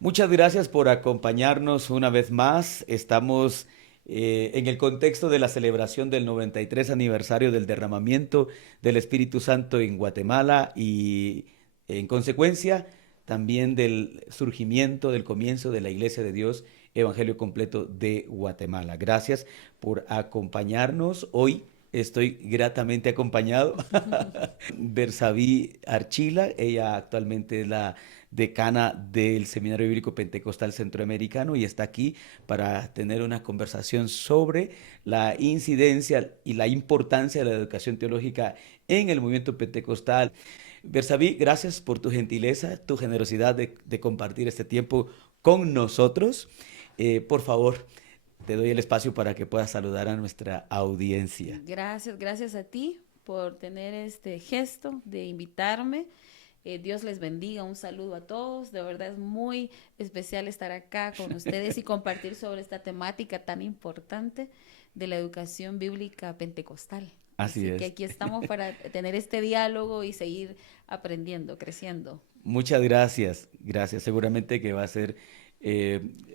Muchas gracias por acompañarnos una vez más. Estamos en el contexto de la celebración del 93 aniversario del derramamiento del Espíritu Santo en Guatemala y en consecuencia también del surgimiento, del comienzo de la Iglesia de Dios Evangelio Completo de Guatemala. Gracias por acompañarnos. Hoy estoy gratamente acompañado. Bersaví Archila, ella actualmente es la decana del Seminario Bíblico Pentecostal Centroamericano y está aquí para tener una conversación sobre la incidencia y la importancia de la educación teológica en el movimiento pentecostal. Bersaví, gracias por tu gentileza, tu generosidad de compartir este tiempo con nosotros. Por favor, te doy el espacio para que puedas saludar a nuestra audiencia. Gracias a ti por tener este gesto de invitarme. Dios les bendiga, un saludo a todos. De verdad es muy especial estar acá con ustedes y compartir sobre esta temática tan importante de la educación bíblica pentecostal. Así Así que es. aquí estamos para tener este diálogo y seguir aprendiendo, creciendo. Muchas gracias, gracias. Seguramente que va a ser,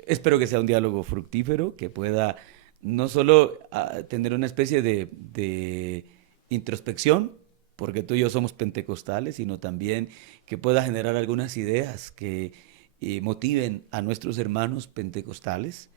espero que sea un diálogo fructífero, que pueda no solo tener una especie de introspección, porque tú y yo somos pentecostales, sino también que pueda generar algunas ideas que motiven a nuestros hermanos pentecostales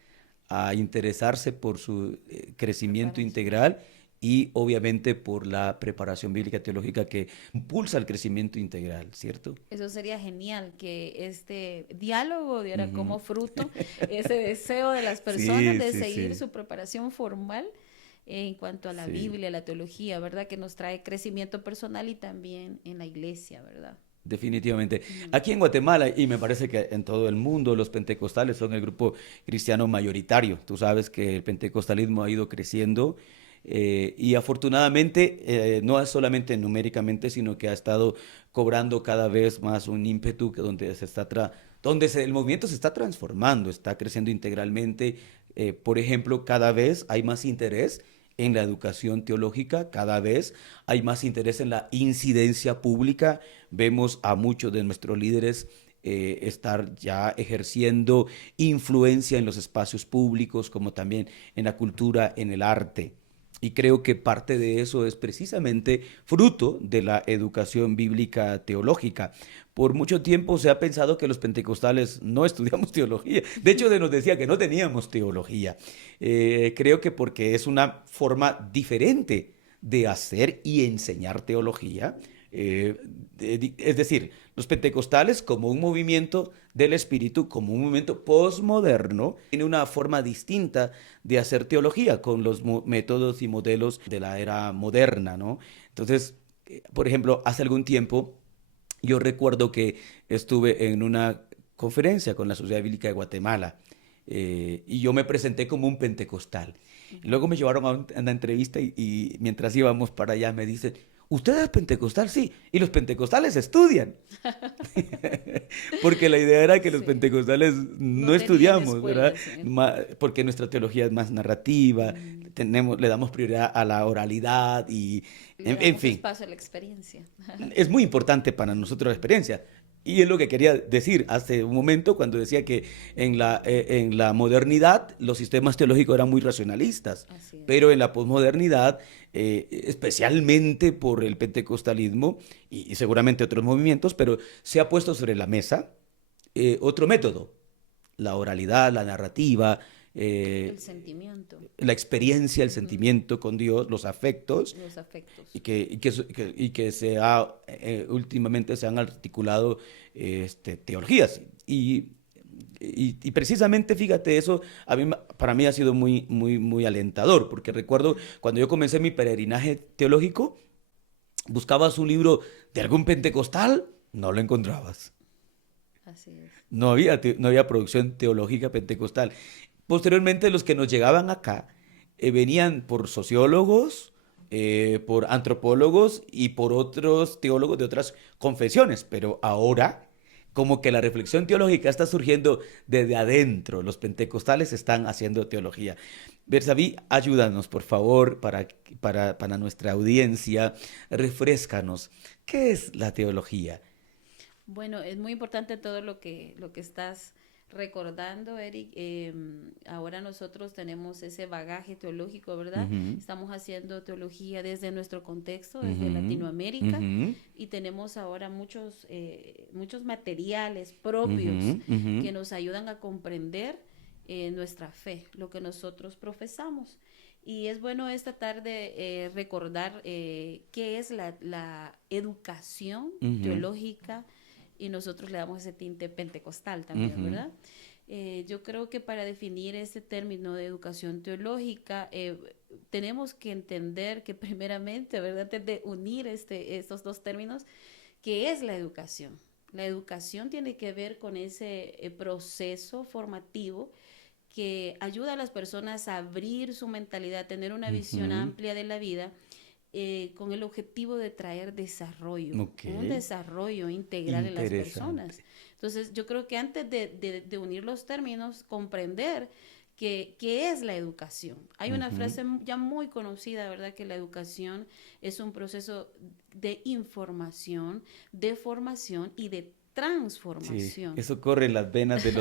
a interesarse por su crecimiento Preparación. integral y obviamente por la preparación bíblica teológica que impulsa el crecimiento integral, ¿cierto? Eso sería genial, que este diálogo diera Ujú. como fruto ese deseo de las personas Sí, de sí, seguir sí, su preparación formal en cuanto a la sí, Biblia, la teología, ¿verdad? Que nos trae crecimiento personal y también en la iglesia, ¿verdad? definitivamente. Ujú. Aquí en Guatemala, y me parece que en todo el mundo, los pentecostales son el grupo cristiano mayoritario. Tú sabes que el pentecostalismo ha ido creciendo y afortunadamente no es solamente numéricamente, sino que ha estado cobrando cada vez más un ímpetu que donde el movimiento se está transformando, está creciendo integralmente. Por ejemplo, cada vez hay más interés en la educación teológica, cada vez hay más interés en la incidencia pública. Vemos a muchos de nuestros líderes estar ya ejerciendo influencia en los espacios públicos, como también en la cultura, en el arte. Y creo que parte de eso es precisamente fruto de la educación bíblica teológica. Por mucho tiempo se ha pensado que los pentecostales no estudiamos teología. De hecho, se nos decía que no teníamos teología. Creo que porque es una forma diferente de hacer y enseñar teología. Eh, es decir, los pentecostales como un movimiento del espíritu, como un movimiento posmoderno, tiene una forma distinta de hacer teología con los métodos y modelos de la era moderna, ¿no? Entonces, por ejemplo, hace algún tiempo yo recuerdo que estuve en una conferencia con la Sociedad Bíblica de Guatemala y yo me presenté como un pentecostal. Y luego me llevaron a una entrevista y mientras íbamos para allá me dicen, ¿usted es pentecostal? Sí. Y los pentecostales estudian. Porque la idea era que los Sí. pentecostales No no tenían estudiamos, ¿verdad? escuelas. Porque nuestra teología es más narrativa, Mm, le damos prioridad a la oralidad y, Le en damos fin, espacio a la experiencia. es muy importante para nosotros la experiencia. Y es lo que quería decir hace un momento cuando decía que en la modernidad los sistemas teológicos eran muy racionalistas, Así es. pero en la posmodernidad, especialmente por el pentecostalismo y seguramente otros movimientos, pero se ha puesto sobre la mesa otro método, la oralidad, la narrativa, El eh, sentimiento, la experiencia, el ujú, sentimiento con Dios, los afectos, los afectos. y que últimamente se han articulado teologías. Y precisamente, fíjate, eso para mí ha sido muy, muy, muy alentador, porque recuerdo cuando yo comencé mi peregrinaje teológico, buscabas un libro de algún pentecostal, no lo encontrabas. Así es. No había producción teológica pentecostal. Posteriormente, los que nos llegaban acá venían por sociólogos, por antropólogos y por otros teólogos de otras confesiones, pero ahora como que la reflexión teológica está surgiendo desde adentro. Los pentecostales están haciendo teología. Bersaví, ayúdanos, por favor, para nuestra audiencia, refrescanos. ¿Qué es la teología? Bueno, es muy importante todo lo que estás recordando, Eric, ahora nosotros tenemos ese bagaje teológico, ¿verdad? Ujú, Estamos haciendo teología desde nuestro contexto, desde ujú, Latinoamérica, ujú, y tenemos ahora muchos materiales propios ujú, ujú, que nos ayudan a comprender nuestra fe, lo que nosotros profesamos. Y es bueno esta tarde recordar qué es la educación ujú, teológica, y nosotros le damos ese tinte pentecostal también, ujú. ¿verdad? Yo creo que para definir ese término de educación teológica, tenemos que entender que primeramente, ¿verdad? Antes de unir estos dos términos, ¿qué es la educación? La educación tiene que ver con ese proceso formativo que ayuda a las personas a abrir su mentalidad, a tener una visión Ujú, amplia de la vida, con el objetivo de traer desarrollo, ok, un desarrollo integral en las personas. interesante. Entonces, yo creo que antes de unir los términos, comprender qué es la educación. Hay una Ujú, frase ya muy conocida, ¿verdad? Que la educación es un proceso de información, de formación y de sí, transformación. eso corre en las venas de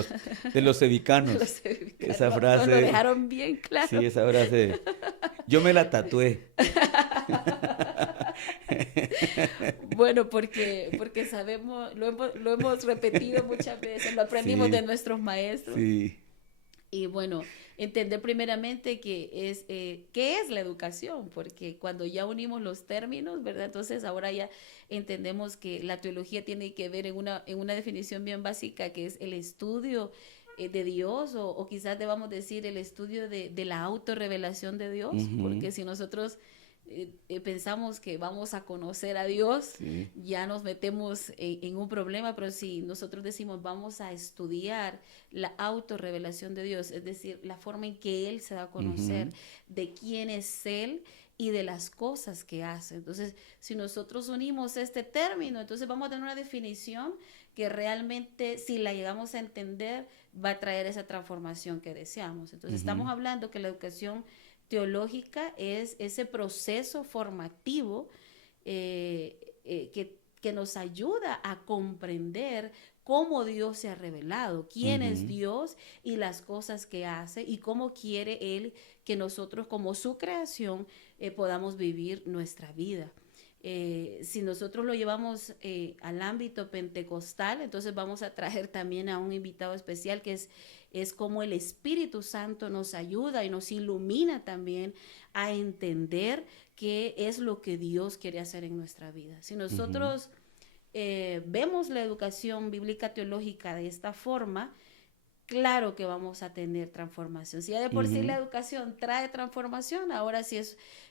los cevicanos. Los ubican, Esa no lo frase, dejaron bien sí, claro. esa frase, yo me la tatué. Bueno, porque sabemos, lo hemos repetido muchas veces, lo aprendimos de Sí, nuestros maestros. sí. Y bueno, entender primeramente qué es la educación, porque cuando ya unimos los términos, ¿verdad? Entonces ahora ya entendemos que la teología tiene que ver en una definición bien básica, que es el estudio de Dios, o quizás debamos decir el estudio de la autorrevelación de Dios, Ujú, porque si nosotros pensamos que vamos a conocer a Dios, sí. ya nos metemos en un problema, pero si nosotros decimos vamos a estudiar la autorrevelación de Dios, es decir, la forma en que Él se da a conocer, Ujú, de quién es Él y de las cosas que hace. Entonces, si nosotros unimos este término, entonces vamos a tener una definición que realmente, si la llegamos a entender, va a traer esa transformación que deseamos. Entonces, ujú, estamos hablando que la educación teológica es ese proceso formativo que nos ayuda a comprender cómo Dios se ha revelado, quién es ujú, Dios y las cosas que hace y cómo quiere Él que nosotros como su creación podamos vivir nuestra vida. Si nosotros lo llevamos al ámbito pentecostal, entonces vamos a traer también a un invitado especial que es como el Espíritu Santo nos ayuda y nos ilumina también a entender qué es lo que Dios quiere hacer en nuestra vida. Si ujú, nosotros vemos la educación bíblica teológica de esta forma, claro que vamos a tener transformación. Si ya de por sí la ujú, educación trae transformación, ahora sí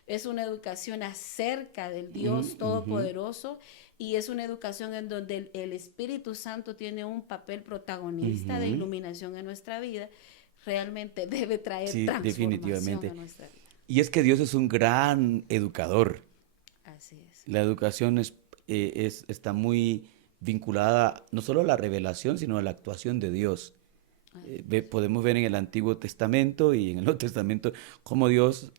es una educación acerca del ujú, Dios ujú. Todopoderoso, y es una educación en donde el Espíritu Santo tiene un papel protagonista de Ujú. iluminación en nuestra vida, realmente debe traer Sí, transformación a definitivamente. nuestra vida. Y es que Dios es un gran educador. Así es. La educación está muy vinculada no solo a la revelación, sino a la actuación de Dios. Así es. Podemos ver en el Antiguo Testamento y en el Nuevo Testamento cómo Dios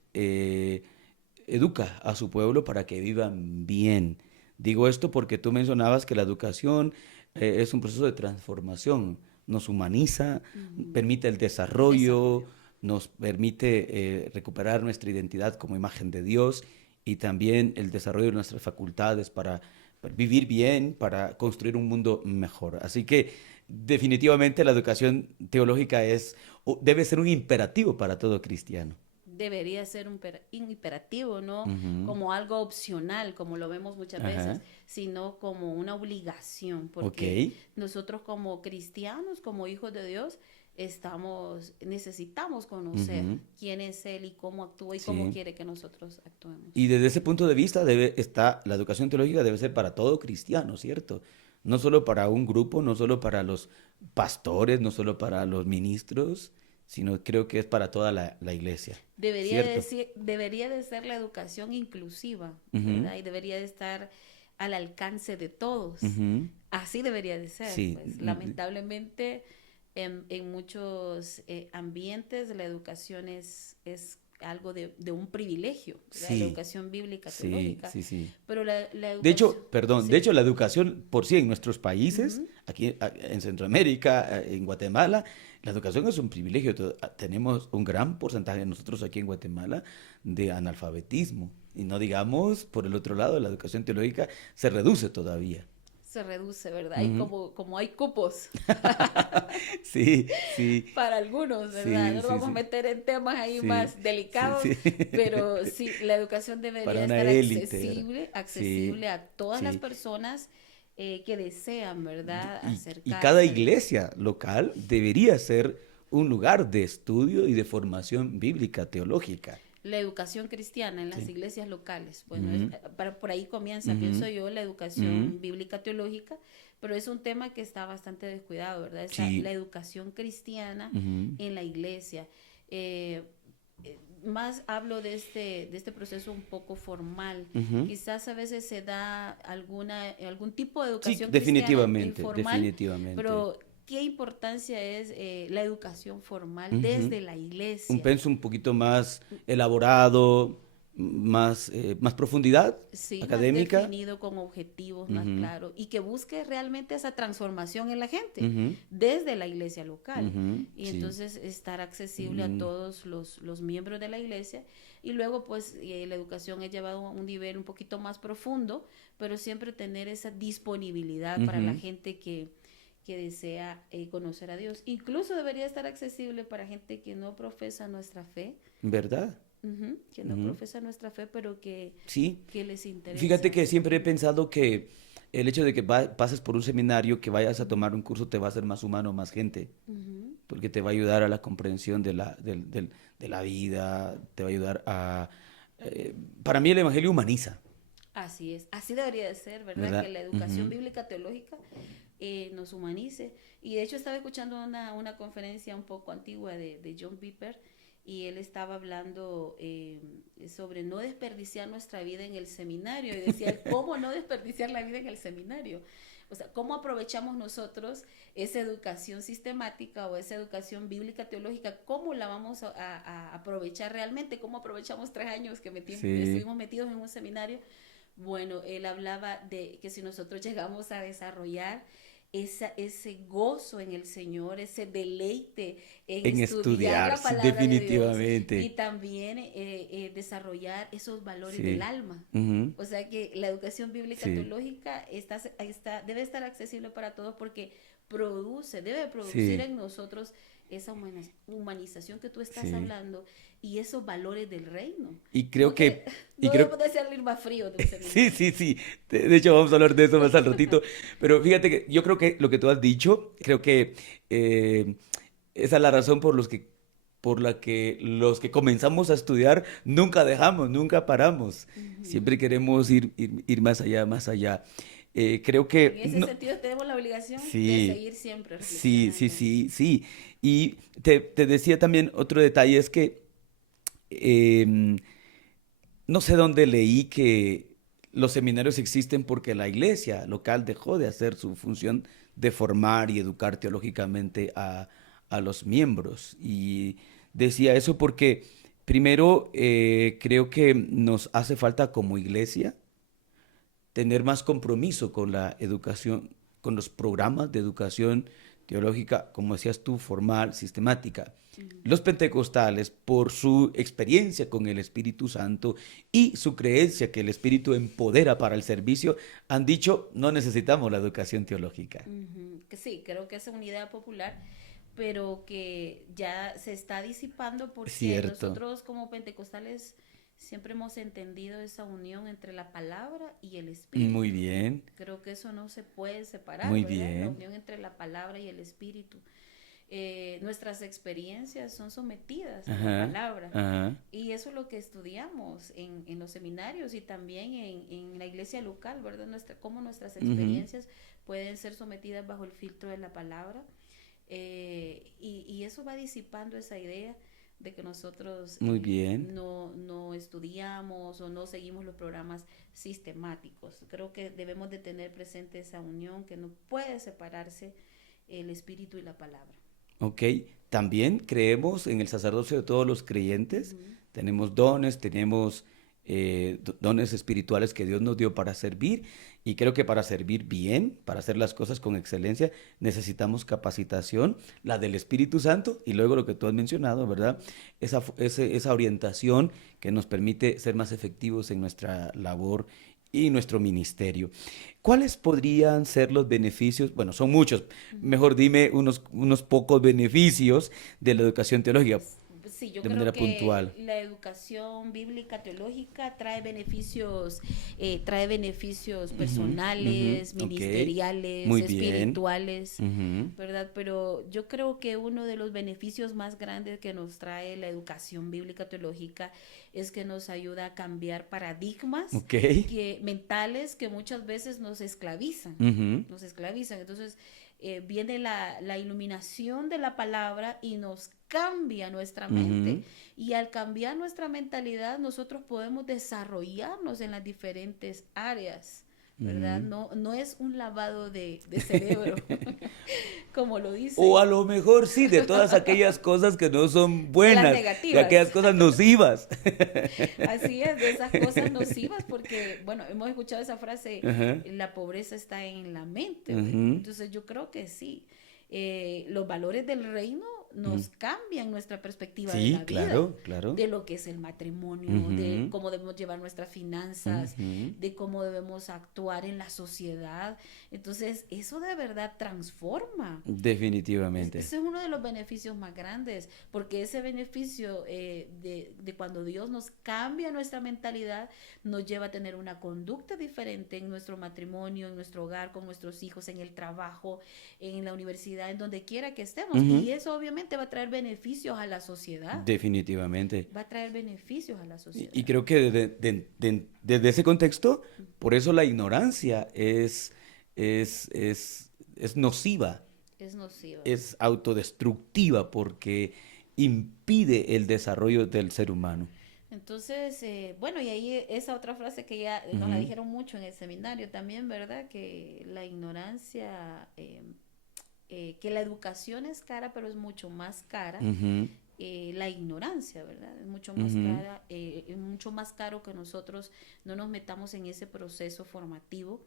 educa a su pueblo para que vivan bien. Digo esto porque tú mencionabas que la educación es un proceso de transformación, nos humaniza, Ujú. permite el El desarrollo, desarrollo. nos permite recuperar nuestra identidad como imagen de Dios y también el desarrollo de nuestras facultades para vivir bien, para construir un mundo mejor. Así que definitivamente la educación teológica debe ser un imperativo para todo cristiano. Debería ser un imperativo, no Ujú, como algo opcional, como lo vemos muchas ajá, veces, sino como una obligación, ok. porque nosotros como cristianos, como hijos de Dios, necesitamos conocer Ujú, quién es Él y cómo actúa y cómo sí. quiere que nosotros actuemos. Y desde ese punto de vista la educación teológica debe ser para todo cristiano, ¿cierto? No solo para un grupo, no solo para los pastores, no solo para los ministros, sino creo que es para toda la iglesia, ¿cierto? Debería de ser la educación inclusiva, Ujú, ¿verdad? Y debería de estar al alcance de todos. ujú, Así debería de ser, sí, pues lamentablemente en muchos ambientes la educación es algo de un privilegio, ¿verdad? Sí, La educación bíblica sí, teológica, sí, sí. pero la De educación, hecho, perdón, de sí, hecho la educación por sí en nuestros países, ujú, aquí en Centroamérica, en Guatemala, la educación es un privilegio. Tenemos un gran porcentaje nosotros aquí en Guatemala de analfabetismo. Y no digamos, por el otro lado, la educación teológica se reduce todavía. se reduce, ¿verdad? Y Ujú. como hay cupos Sí, sí, para algunos, ¿verdad? sí, No nos sí, vamos a sí, meter en temas ahí sí, más sí, delicados, sí. pero sí, la educación Para debería una estar élite, ¿verdad? accesible, Sí, accesible a todas las sí. personas que desean, ¿verdad? Y cada Acercarse a Dios. iglesia local debería ser un lugar de estudio y de formación bíblica teológica. La educación cristiana en las Sí. iglesias locales. Bueno, Ujú, por ahí comienza, ujú, pienso yo, la ujú. educación bíblica teológica, pero es un tema que está bastante descuidado, ¿verdad? La Sí. educación cristiana Ujú, en la iglesia. Eh, Más hablo de este proceso un poco formal. ujú. Quizás a veces se da algún tipo de Sí, educación cristiana definitivamente, informal, definitivamente. pero ¿qué importancia es la educación formal Ujú. desde la Un iglesia? pensum un poquito más elaborado, más profundidad Sí, más académica. definido, con objetivos más Ujú, claros y que busque realmente esa transformación en la gente ujú, desde la iglesia local. ujú, Y sí. entonces estar accesible a Mm, todos los miembros de la iglesia. Y luego pues la educación es llevada a un nivel un poquito más profundo, pero siempre tener esa disponibilidad para la ujú. gente que desea conocer a Dios. Incluso debería estar accesible para gente que no profesa nuestra fe, ¿Verdad? ujú, que no Ujú. profesa nuestra fe, pero Sí. que les Fíjate interesa. que siempre he Ujú, pensado que el hecho de que pases por un seminario, que vayas a tomar un curso, te va a hacer más humano, más gente, ujú. porque te va a ayudar a la comprensión de la vida, te va a ayudar a... eh, para mí el Evangelio humaniza, Así es, así debería de ser, ¿verdad? Que ¿verdad? la educación Ujú, bíblica teológica nos humanice. Y de hecho estaba escuchando una conferencia un poco antigua de John Piper y él estaba hablando sobre no desperdiciar nuestra vida en el seminario. Y decía él, ¿cómo no desperdiciar la vida en el seminario? O sea, ¿cómo aprovechamos nosotros esa educación sistemática o esa educación bíblica teológica? ¿Cómo la vamos a aprovechar realmente? ¿Cómo aprovechamos 3 años que sí. estuvimos metidos en un seminario? Bueno, él hablaba de que si nosotros llegamos a desarrollar ese gozo en el Señor, ese deleite en En estudiar estudiar, la sí, palabra de Dios y definitivamente. también desarrollar esos valores del Sí. alma. Ujú, O sea que la educación bíblica sí, teológica debe estar accesible para todos porque debe producir sí, en nosotros esa humanización que tú estás sí. hablando y esos valores del reino. Y creo No que que, y no creo, debemos de salir más fríos de un sí, seminario. sí, sí. De hecho, vamos a hablar de eso más al ratito. Pero fíjate que yo creo que lo que tú has dicho, creo que eh, esa es la razón por la que los que comenzamos a estudiar nunca dejamos, nunca paramos. Ujú. Siempre queremos ir más allá, más allá. Creo En que, ese no, sentido tenemos la obligación de sí, seguir siempre sí, sí, reflexionando. sí, sí. Y te decía también otro detalle, es que em, no sé dónde leí que los seminarios existen porque la iglesia local dejó de hacer su función de formar y educar teológicamente a los miembros. Y decía eso porque primero creo que nos hace falta como iglesia tener más compromiso con la educación, con los programas de educación teológica, como decías tú, formal, sistemática. Ujú. Los pentecostales, por su experiencia con el Espíritu Santo y su creencia que el Espíritu empodera para el servicio, han dicho, no necesitamos la educación teológica. Ujú. Que sí, creo que esa es una idea popular, pero que ya se está disipando porque Cierto. nosotros como pentecostales siempre hemos entendido esa unión entre la palabra y el Muy espíritu. bien, Creo que eso no se puede separar, muy ¿verdad? La bien. unión entre la palabra y el espíritu. Nuestras experiencias son sometidas a la Ajá, palabra. ajá. Y eso es lo que estudiamos en los seminarios y también en la iglesia local, ¿verdad? Cómo nuestras Ujú. experiencias pueden ser sometidas bajo el filtro de la palabra. Y eso va disipando esa idea de que nosotros Muy bien. no estudiamos o no seguimos los programas sistemáticos. Creo que debemos de tener presente esa unión que no puede separarse el espíritu y la palabra. Ok, también creemos en el sacerdocio de todos los creyentes, Ujú. tenemos dones, tenemos dones espirituales que Dios nos dio para servir, y creo que para servir bien, para hacer las cosas con excelencia, necesitamos capacitación, la del Espíritu Santo, y luego lo que tú has mencionado, ¿verdad? Esa orientación que nos permite ser más efectivos en nuestra labor y nuestro ministerio. ¿Cuáles podrían ser los beneficios? Bueno, son muchos. Mejor dime unos pocos beneficios de la educación teológica Sí, yo de creo manera que puntual. la educación bíblica teológica trae beneficios Ujú, ujú, personales, ok, ministeriales, muy bien. espirituales, Ujú, ¿verdad? Pero yo creo que uno de los beneficios más grandes que nos trae la educación bíblica teológica es que nos ayuda a cambiar paradigmas ok, mentales que muchas veces nos esclavizan, ujú, nos esclavizan. Entonces, viene la iluminación de la palabra y nos cambia nuestra mente. ujú, Y al cambiar nuestra mentalidad, nosotros podemos desarrollarnos en las diferentes áreas, ¿verdad? ujú. No es un lavado de cerebro, como lo O a dicen, lo mejor sí, de todas aquellas cosas que no son de las buenas, de aquellas negativas. cosas nocivas. Así es, de esas cosas nocivas, porque, bueno, hemos escuchado esa frase, Ajá, la pobreza está en la mente, ¿ve? ujú, Entonces yo creo que sí, los valores del reino ujú. nos cambian nuestra perspectiva de Sí, la vida, claro, claro. de lo que es el matrimonio, de Ujú, cómo debemos llevar nuestras finanzas, ujú. de cómo debemos actuar en la sociedad. Entonces, eso de verdad transforma. Definitivamente. Ese es uno de los beneficios más grandes, porque ese beneficio de cuando Dios nos cambia nuestra mentalidad, nos lleva a tener una conducta diferente en nuestro matrimonio, en nuestro hogar, con nuestros hijos, en el trabajo, en la universidad, en donde quiera que estemos. Ujú, Y eso obviamente va a traer beneficios a la sociedad, definitivamente. va a traer beneficios a la Y sociedad. creo que desde ese contexto, por eso la ignorancia es, es, es nociva, Es nociva. es autodestructiva, porque impide el desarrollo del ser humano. Entonces, bueno, y ahí esa otra frase que ya nos la Ujú, dijeron mucho en el seminario también, ¿verdad? Que la ignorancia, que la educación es cara, pero es mucho más cara ujú, la ignorancia, ¿verdad? Es mucho más ujú. cara, es mucho más caro que nosotros no nos metamos en ese proceso formativo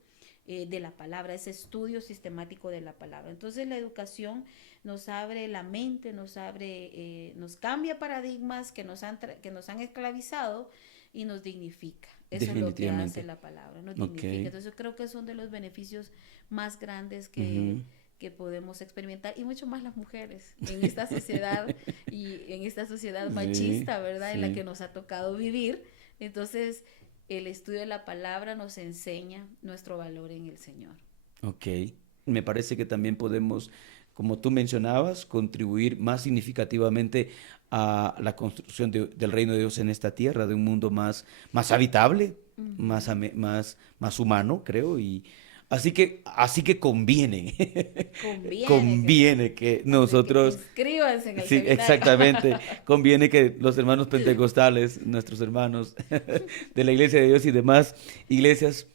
de la palabra, ese estudio sistemático de la palabra. Entonces la educación nos abre la mente, nos cambia paradigmas que nos han esclavizado y nos dignifica. Eso es lo que hace Definitivamente. la palabra, nos Ok. dignifica. Entonces creo que son de los beneficios más grandes Ujú. que podemos experimentar y mucho más las mujeres en esta sociedad y en esta sociedad Sí, machista, ¿verdad? En la sí. que nos ha tocado vivir. Entonces, el estudio de la palabra nos enseña nuestro valor en el Señor. Ok. Me parece que también podemos, como tú mencionabas, contribuir más significativamente a la construcción del reino de Dios en esta tierra, de un mundo más habitable, Ujú. más humano, creo. Y así que conviene, Conviene que sí. conviene que Así que nosotros, inscríbanse en el sí, seminario. exactamente, conviene que los hermanos pentecostales, nuestros hermanos de la Iglesia de Dios y demás iglesias,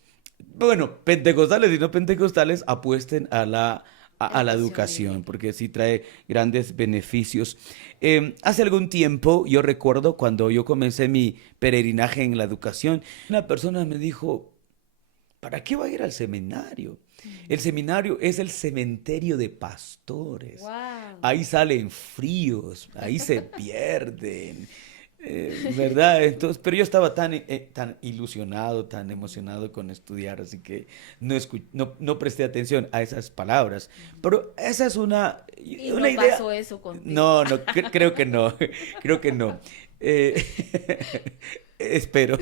bueno, pentecostales y no pentecostales, apuesten a a la Educación educación, bíblica. porque sí trae grandes beneficios. Hace algún tiempo, yo recuerdo cuando yo comencé mi peregrinaje en la educación, una persona me dijo, ¿para qué va a ir al seminario? El Ujú. seminario es el cementerio de pastores. Wow. Ahí salen fríos, ahí se pierden. ¿Verdad? Entonces, pero yo estaba tan ilusionado, tan emocionado con estudiar, así que no presté atención a esas palabras. Pero esa es Y una no idea. pasó eso contigo. No, no, creo que no, creo que no. Eh, espero.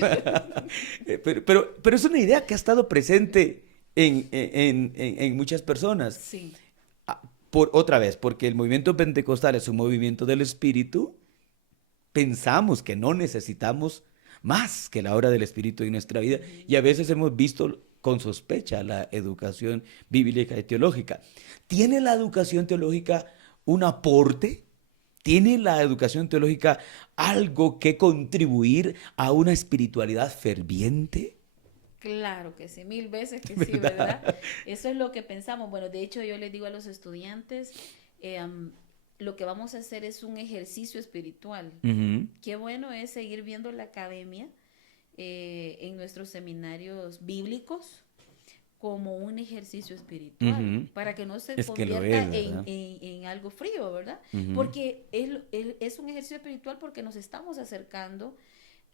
Pero es una idea que ha estado presente en muchas personas. Sí. Otra vez, porque el movimiento pentecostal es un movimiento del Espíritu, pensamos que no necesitamos más que la obra del Espíritu en nuestra vida, y Ujú. a veces hemos visto con sospecha la educación bíblica y teológica. ¿Tiene la educación teológica un aporte? ¿Tiene la educación teológica algo que contribuir a una espiritualidad ferviente? Claro que sí, mil veces que sí, ¿verdad? ¿Verdad? Eso es lo que pensamos. Bueno, de hecho yo les digo a los estudiantes, lo que vamos a hacer es un ejercicio espiritual. Ujú, Qué bueno es seguir viendo la academia en nuestros seminarios bíblicos como un ejercicio espiritual, ujú. para que no se Es que lo convierta es, ¿verdad? en algo frío, ¿verdad? Ujú, Porque es un ejercicio espiritual porque nos estamos acercando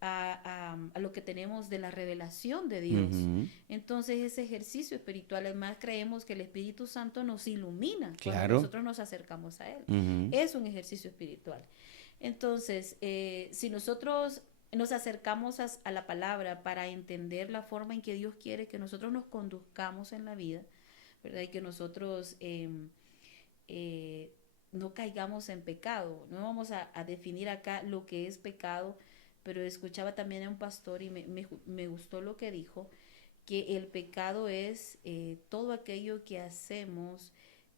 a lo que tenemos de la revelación de Dios. ujú. Entonces ese ejercicio espiritual, además creemos que el Espíritu Santo nos ilumina cuando Claro. nosotros nos acercamos a Él. Ujú, Es un ejercicio espiritual. Entonces, si nosotros nos acercamos a la palabra para entender la forma en que Dios quiere que nosotros nos conduzcamos en la vida, ¿verdad? Y que nosotros eh, no caigamos en pecado. No vamos a definir acá lo que es pecado, pero escuchaba también a un pastor y me gustó lo que dijo, que el pecado es todo aquello que hacemos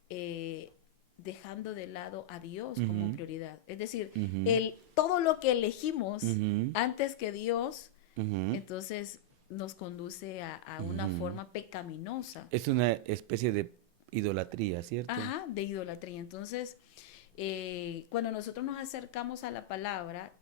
eh, dejando de lado a Dios como ujú, prioridad. Es decir, ujú, todo lo que elegimos ujú, antes que Dios, ujú, entonces nos conduce a una ujú. forma pecaminosa. Es una especie de idolatría, ¿cierto? Ajá, de idolatría. Entonces, cuando nosotros nos acercamos a la palabra,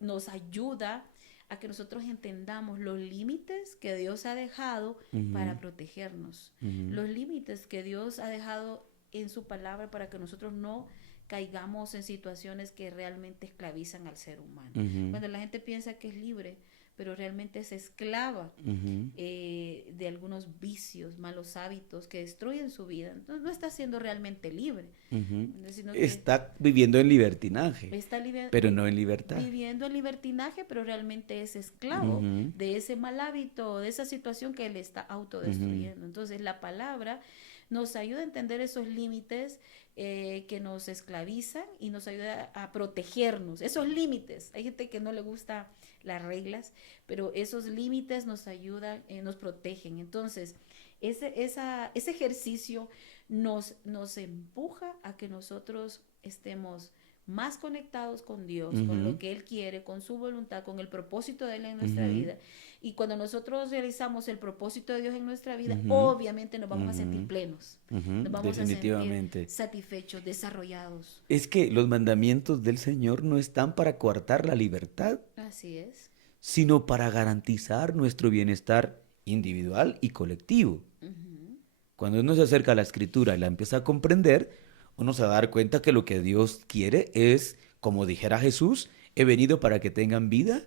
nos ayuda a que nosotros entendamos los límites que Dios ha dejado Ujú, para protegernos, ujú, los límites que Dios ha dejado en su palabra para que nosotros no caigamos en situaciones que realmente esclavizan al ser humano. ujú, Cuando la gente piensa que es libre, pero realmente es esclava ujú, de algunos vicios, malos hábitos que destruyen su vida. Entonces no está siendo realmente libre, ujú. sino que Está viviendo en libertinaje, está pero no en libertad. viviendo en libertinaje, pero realmente es esclavo Ujú, de ese mal hábito, de esa situación que él está ujú, autodestruyendo. Entonces la palabra nos ayuda a entender esos límites que nos esclavizan y nos ayuda a protegernos. Esos límites, hay gente que no le gusta las reglas, pero esos límites nos ayudan, nos protegen. Entonces, ese ejercicio nos empuja a que nosotros estemos más conectados con Dios, con lo ujú, que Él quiere, con su voluntad, con el propósito de Él en nuestra ujú, vida. Y cuando nosotros realizamos el propósito de Dios en nuestra vida, ujú, obviamente nos vamos a sentir ujú, plenos, ujú. nos vamos a sentir Definitivamente. satisfechos, desarrollados. Es que los mandamientos del Señor no están para coartar la libertad, Así es. sino para garantizar nuestro bienestar individual y colectivo. Ujú. Cuando uno se acerca a la escritura y la empieza a comprender, uno se va a dar cuenta que lo que Dios quiere es, como dijera Jesús, he venido para que tengan vida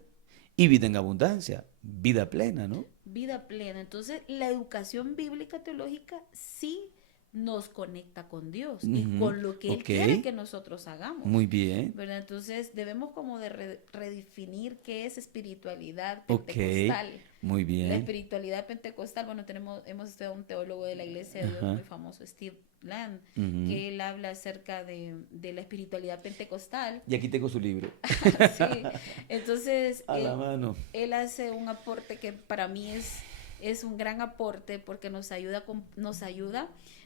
y vida en abundancia, vida plena, ¿no? Vida plena. Entonces, la educación bíblica teológica sí nos conecta con Dios y Ujú. con lo que Él Ok, quiere que nosotros hagamos, muy bien. ¿verdad? Entonces, debemos como de redefinir qué es espiritualidad Ok, pentecostal. muy La bien. espiritualidad pentecostal, bueno, hemos estudiado un teólogo de la Iglesia de Dios muy Ajá. famoso, Steve Land, Ujú. que él habla acerca de la espiritualidad pentecostal. Y aquí tengo su libro. Sí, entonces A la mano. él hace un aporte que para mí es un gran aporte porque nos ayuda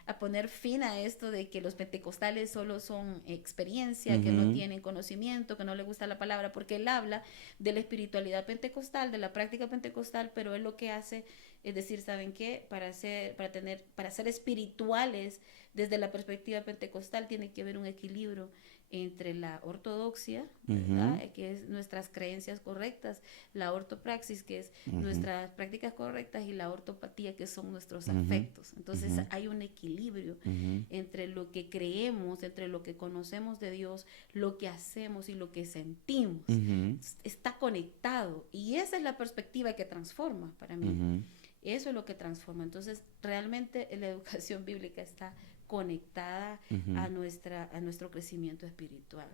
a poner fin a esto de que los pentecostales solo son experiencia, que no Ujú, tienen conocimiento, que no les gusta la palabra, porque él habla de la espiritualidad pentecostal, de la práctica pentecostal, pero él lo que hace es decir, ¿saben qué? Para ser espirituales desde la perspectiva pentecostal tiene que haber un equilibrio entre la ortodoxia, ¿verdad? ujú, Que es nuestras creencias correctas, la ortopraxis, que es ujú, nuestras prácticas correctas, y la ortopatía, que son nuestros ujú, afectos. Entonces ujú, hay un equilibrio ujú, entre lo que creemos, entre lo que conocemos de Dios, lo que hacemos y lo que sentimos. ujú, Está conectado y esa es la perspectiva que transforma para mí. ujú. Eso es lo que transforma. Entonces, realmente la educación bíblica está conectada Ujú. a nuestro crecimiento espiritual.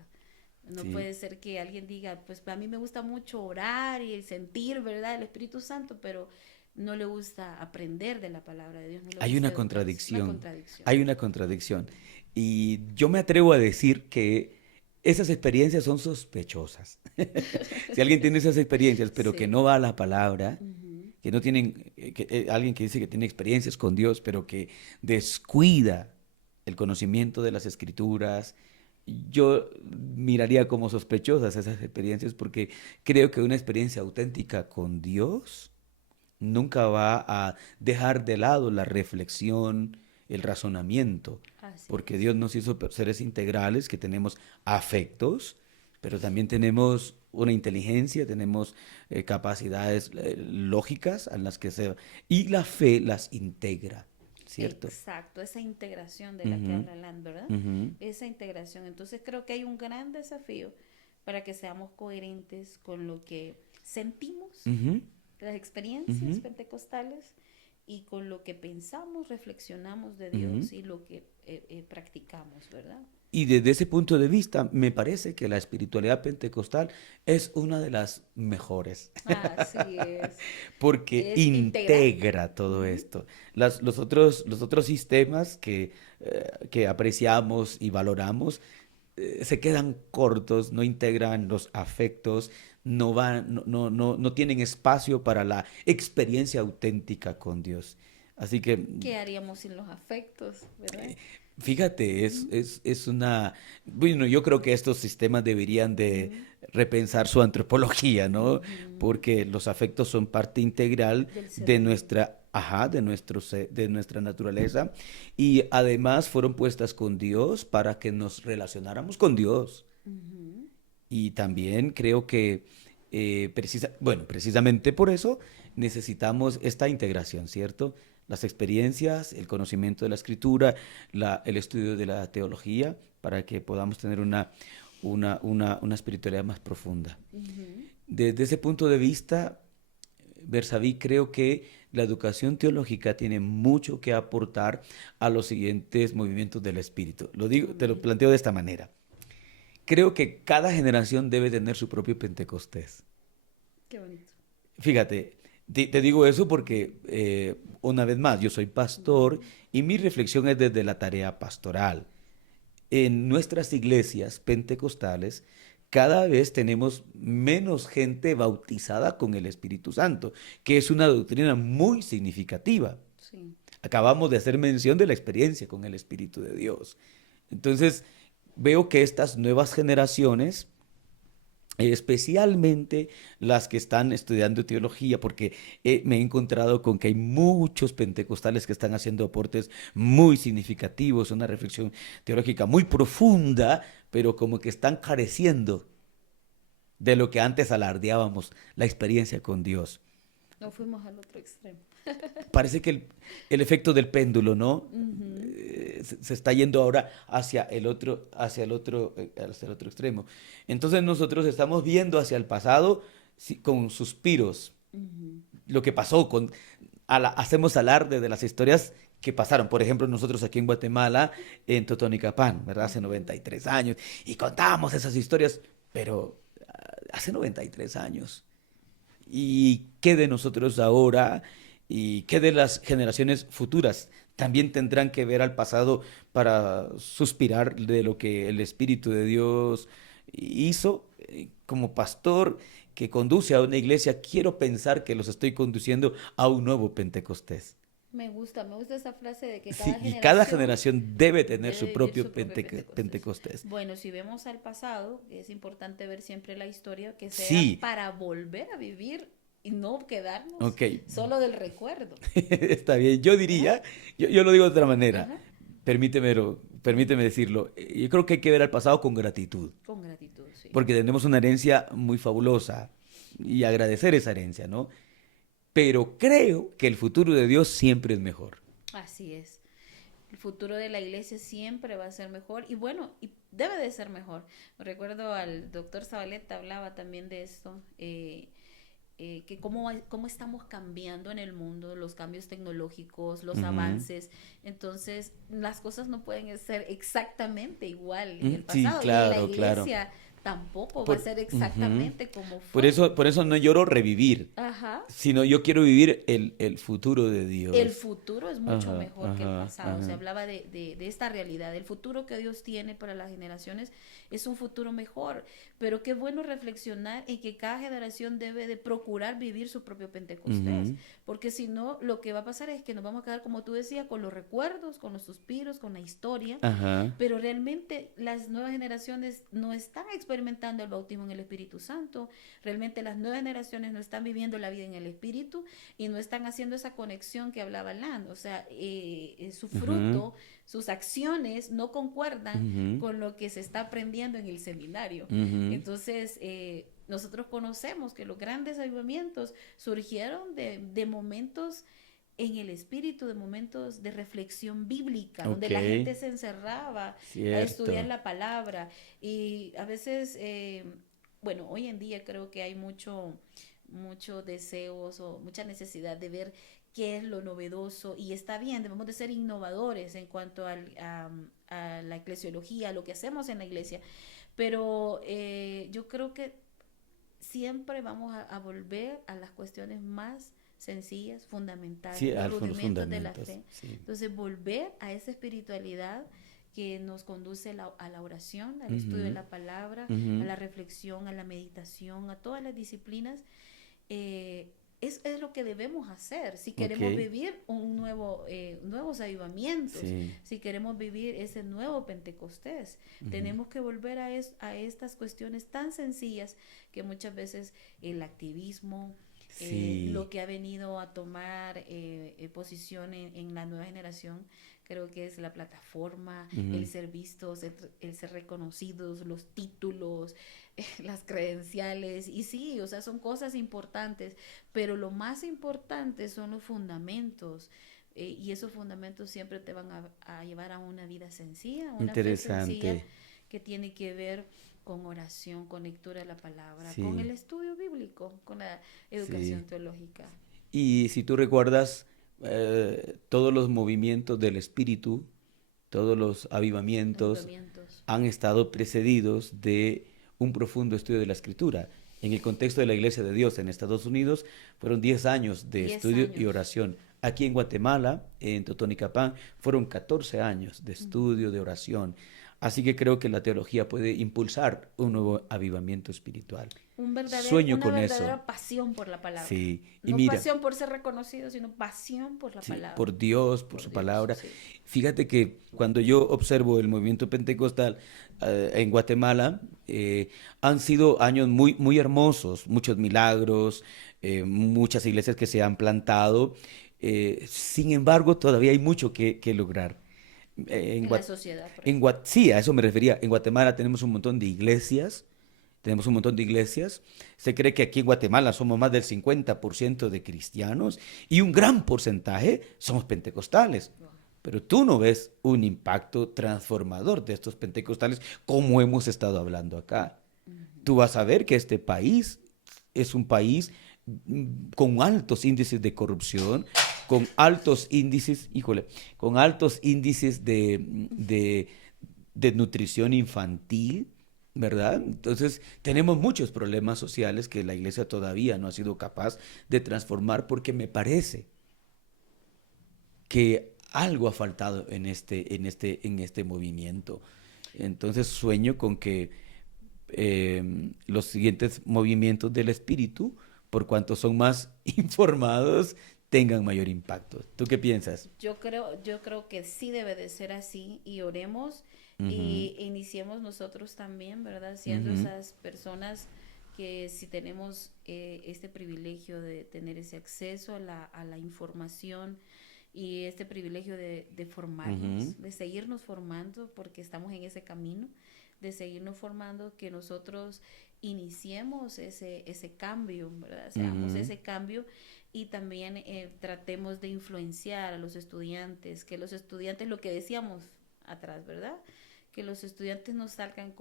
No Sí. puede ser que alguien diga, pues a mí me gusta mucho orar y sentir, ¿verdad?, el Espíritu Santo, pero no le gusta aprender de la palabra de Dios, no le Hay gusta una educarse. Una contradicción, contradicción. hay una contradicción. Y yo me atrevo a decir que esas experiencias son sospechosas. Si alguien tiene esas experiencias, pero que Sí. no va a la palabra, Ujú. que no tienen, alguien que dice que tiene experiencias con Dios, pero que descuida el conocimiento de las escrituras, yo miraría como sospechosas esas experiencias porque creo que una experiencia auténtica con Dios nunca va a dejar de lado la reflexión, el razonamiento, Así porque es. Dios nos hizo seres integrales que tenemos afectos, pero también tenemos una inteligencia, tenemos capacidades lógicas en las que y la fe las integra, ¿cierto? Exacto, esa integración de la que Ujú, habla Land, ¿verdad? ujú, Esa integración. Entonces creo que hay un gran desafío para que seamos coherentes con lo que sentimos, ujú, las experiencias ujú, pentecostales y con lo que pensamos, reflexionamos de ujú. Dios y lo que practicamos, ¿verdad? Y desde ese punto de vista, me parece que la espiritualidad pentecostal es una de las mejores, Así es. porque Es integral. integra todo Ujú. esto. Los otros sistemas que apreciamos y valoramos se quedan cortos, no integran los afectos, no tienen espacio para la experiencia auténtica con Dios. Así que ¿Qué haríamos sin los afectos, verdad? fíjate, Ujú, es una... Bueno, yo creo que estos sistemas deberían de ujú, repensar su antropología, ¿no? ujú. Porque los afectos son parte integral Del ser de humano. nuestra, ajá, de de nuestra naturaleza y además fueron puestas con Dios para que nos relacionáramos con Dios. Ujú. Y también creo que, bueno, precisamente por eso necesitamos esta integración, ¿cierto? Las experiencias, el conocimiento de la escritura, el estudio de la teología, para que podamos tener una espiritualidad más profunda. Ujú. Desde ese punto de vista, Bersaví, creo que la educación teológica tiene mucho que aportar a los siguientes movimientos del espíritu. Lo digo, te lo Amén. planteo de esta manera. Creo que cada generación debe tener su propio Pentecostés. Qué bonito. Fíjate, te digo eso porque, una vez más, yo soy pastor Ujú. y mi reflexión es desde la tarea pastoral. En nuestras iglesias pentecostales, cada vez tenemos menos gente bautizada con el Espíritu Santo, que es una doctrina muy significativa. Sí. Acabamos de hacer mención de la experiencia con el Espíritu de Dios. Entonces, veo que estas nuevas generaciones, especialmente las que están estudiando teología, porque me he encontrado con que hay muchos pentecostales que están haciendo aportes muy significativos, una reflexión teológica muy profunda, pero como que están careciendo de lo que antes alardeábamos, la experiencia con Dios. No fuimos al otro extremo. Parece que el efecto del péndulo, ¿no? Ujú. Se está yendo ahora hacia el otro extremo. Entonces nosotros estamos viendo hacia el pasado con suspiros. Ujú. Lo que pasó hacemos alarde de las historias que pasaron. Por ejemplo, nosotros aquí en Guatemala, en Totonicapán, ¿verdad? Hace Ujú. 93 años. Y contamos esas historias, pero hace 93 años. ¿Y qué de nosotros ahora? ¿Y qué de las generaciones futuras? También tendrán que ver al pasado para suspirar de lo que el Espíritu de Dios hizo. Como pastor que conduce a una iglesia, quiero pensar que los estoy conduciendo a un nuevo Pentecostés. Me gusta esa frase de que Sí, cada y cada generación generación debe tener debe su vivir propio su propio Pentecostés. Pentecostés. Bueno, si vemos al pasado, es importante ver siempre la historia que sea Sí, para volver a vivir y no quedarnos ok, solo del recuerdo. está bien. Yo Ajá, diría, yo lo digo de otra manera, ajá. Ujú. permíteme decirlo. Yo creo que hay que ver al pasado con gratitud, Con gratitud, sí. porque tenemos una herencia muy fabulosa y agradecer esa herencia, ¿no? Pero creo que el futuro de Dios siempre es mejor. Así es. El futuro de la iglesia siempre va a ser mejor y bueno, y debe de ser mejor. Recuerdo al doctor Zabaleta hablaba también de esto, que cómo estamos cambiando en el mundo, los cambios tecnológicos, los Ujú. avances. Entonces, las cosas no pueden ser exactamente igual en el Sí, pasado y en la claro, claro. iglesia tampoco va a ser Ujú. exactamente como fue. Por eso no lloro revivir, Ajá. sino yo quiero vivir el futuro de El Dios. futuro es mucho Ajá, mejor que el ajá, pasado. Se ajá. hablaba de esta realidad. El futuro que Dios tiene para las generaciones es un futuro mejor. Pero qué bueno reflexionar en que cada generación debe de procurar vivir su propio Pentecostés. Ujú. Porque si no, lo que va a pasar es que nos vamos a quedar, como tú decías, con los recuerdos, con los suspiros, con la historia. Ajá. Pero realmente las nuevas generaciones no están experimentando el bautismo en el Espíritu Santo. Realmente las nuevas generaciones no están viviendo la vida en el Espíritu y no están haciendo esa conexión que hablaba Lan. O sea, su Ujú, fruto, sus acciones no concuerdan ujú, con lo que se está aprendiendo en el seminario. ujú. Entonces, nosotros conocemos que los grandes avivamientos surgieron de momentos en el espíritu, de momentos de reflexión bíblica, donde Ok, la gente se encerraba a estudiar cierto. la palabra. Y a veces, bueno, hoy en día creo que hay mucho deseos o mucha necesidad de ver qué es lo novedoso y está bien, debemos de ser innovadores en cuanto a la eclesiología, a lo que hacemos en la iglesia, pero yo creo que siempre vamos a volver a las cuestiones más sencillas, Sí, fundamentales, los los rudimentos de la fundamentos. fe. Sí. Entonces, volver a esa espiritualidad que nos conduce a la oración, al estudio de Ujú, la palabra, a ujú. la reflexión, a la meditación, a todas las disciplinas, es lo que debemos hacer si Ok, queremos vivir nuevos avivamientos, sí. si queremos vivir ese nuevo Pentecostés. Ujú. Tenemos que volver a estas cuestiones tan sencillas que muchas veces el activismo, Sí. lo que ha venido a tomar posición en la nueva generación, creo que es la plataforma, el Ujú. ser vistos, el ser reconocidos, los títulos, las credenciales, y sí, o sea, son cosas importantes, pero lo más importante son los fundamentos, y esos fundamentos siempre te van a llevar a una vida sencilla, una fe sencilla Interesante. que tiene que ver con oración, con lectura de la palabra, con Sí, el estudio bíblico, con la sí. educación teológica. Y si tú recuerdas, todos los movimientos del espíritu, todos los avivamientos Avivamientos. han estado precedidos de un profundo estudio de la escritura. En el contexto de la Iglesia de Dios en Estados Unidos, fueron 10 años de 10 estudio y años. oración. Aquí en Guatemala, en Totonicapán, fueron 14 años de Ujú. estudio, de oración. Así que creo que la teología puede impulsar un nuevo avivamiento espiritual. Sueño Una con eso. verdadera pasión por la palabra. Sí. Y No mira, pasión por ser reconocido, sino pasión por la sí, palabra. por Dios, por Por su Dios, palabra. sí. Fíjate que cuando yo observo el movimiento pentecostal en Guatemala, han sido años muy, muy hermosos, muchos milagros, muchas iglesias que se han plantado. Sin embargo, todavía hay mucho que lograr. En En la Guat- sociedad, por en ejemplo. Sí, a eso me refería. En Guatemala tenemos un montón de iglesias. Tenemos un montón de iglesias. Se cree que aquí en Guatemala somos más del 50% de cristianos y un gran porcentaje somos pentecostales. Wow. Pero tú no ves un impacto transformador de estos pentecostales como hemos estado hablando acá. Tú vas a ver que este país es un país con altos índices de corrupción, con altos índices, híjole, con altos índices de nutrición infantil, ¿verdad? Entonces, tenemos muchos problemas sociales que la iglesia todavía no ha sido capaz de transformar porque me parece que algo ha faltado en este movimiento. Entonces, sueño con que los siguientes movimientos del espíritu, por cuanto son más informados, tengan mayor impacto. ¿Tú qué piensas? Yo creo que sí debe de ser así y oremos Ujú, y iniciemos nosotros también, ¿verdad? Siendo ujú, esas personas que si tenemos este privilegio de tener ese acceso a la información y este privilegio de ujú. formarnos, de seguirnos formando, porque estamos en ese camino, de seguirnos formando, que nosotros iniciemos ese cambio, ¿verdad? Seamos Ujú. ese cambio y también tratemos de influenciar a los estudiantes, que los estudiantes, lo que decíamos atrás, ¿verdad? Que los estudiantes no salgan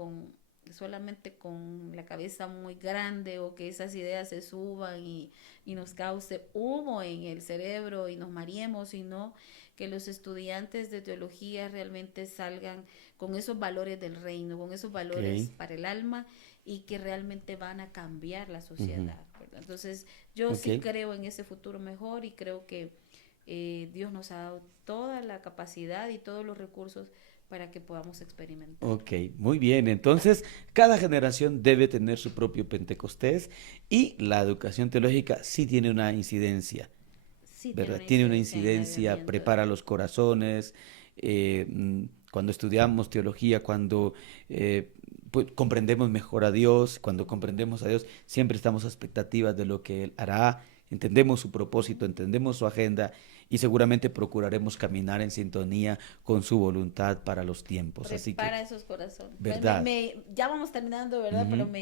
solamente con la cabeza muy grande o que esas ideas se suban y nos cause humo en el cerebro y nos mareemos, sino que los estudiantes de teología realmente salgan con esos valores del reino, con esos Ok, valores para el alma y que realmente van a cambiar la ujú, sociedad, ¿verdad? Entonces, yo ok, sí creo en ese futuro mejor y creo que Dios nos ha dado toda la capacidad y todos los recursos para que podamos experimentarlo. ok, muy bien. Entonces, cada generación debe tener su propio Pentecostés y la educación teológica sí tiene una incidencia. Sí tiene ¿Verdad? una Tiene una incidencia en el incidencia, avivamiento de... prepara los corazones. Cuando estudiamos teología, cuando eh, pues, comprendemos mejor a Dios. Cuando comprendemos a Dios, siempre estamos a expectativas de lo que Él hará, entendemos su propósito, entendemos su agenda y seguramente procuraremos caminar en sintonía con su voluntad para los tiempos. Así que, Prepara esos corazones. ¿verdad? Ya vamos terminando, ¿verdad? Pero Ujú,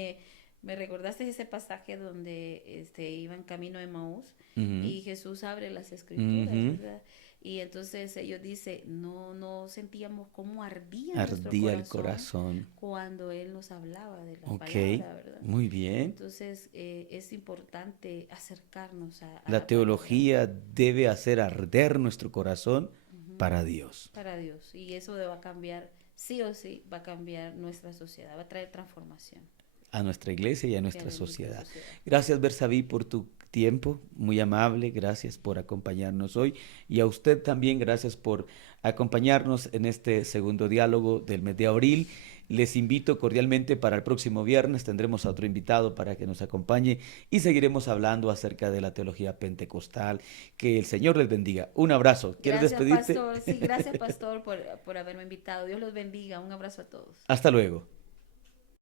me recordaste ese pasaje donde iban camino de Maús ujú, y Jesús abre las escrituras, ujú. ¿verdad? Y entonces ellos dicen, no sentíamos cómo ardía nuestro Ardía el corazón corazón. cuando Él nos hablaba de la Ok, palabra, ¿verdad? muy bien. Entonces es importante acercarnos a La la palabra. teología debe hacer arder nuestro corazón Ujú. para Dios, Para Dios. Y eso va a cambiar, sí o sí, va a cambiar nuestra sociedad, va a traer transformación a nuestra iglesia y a y a nuestra nuestra sociedad. sociedad. Gracias, Bersaví, por tu tiempo, muy amable. Gracias por acompañarnos hoy. Y a usted también, gracias por acompañarnos en este segundo diálogo del mes de abril. Les invito cordialmente para el próximo viernes. Tendremos a otro invitado para que nos acompañe y seguiremos hablando acerca de la teología pentecostal. Que el Señor les bendiga. Un abrazo. ¿Quieres Gracias, despedirte? pastor. Sí, gracias, pastor, por haberme invitado. Dios los bendiga. Un abrazo a todos. Hasta luego.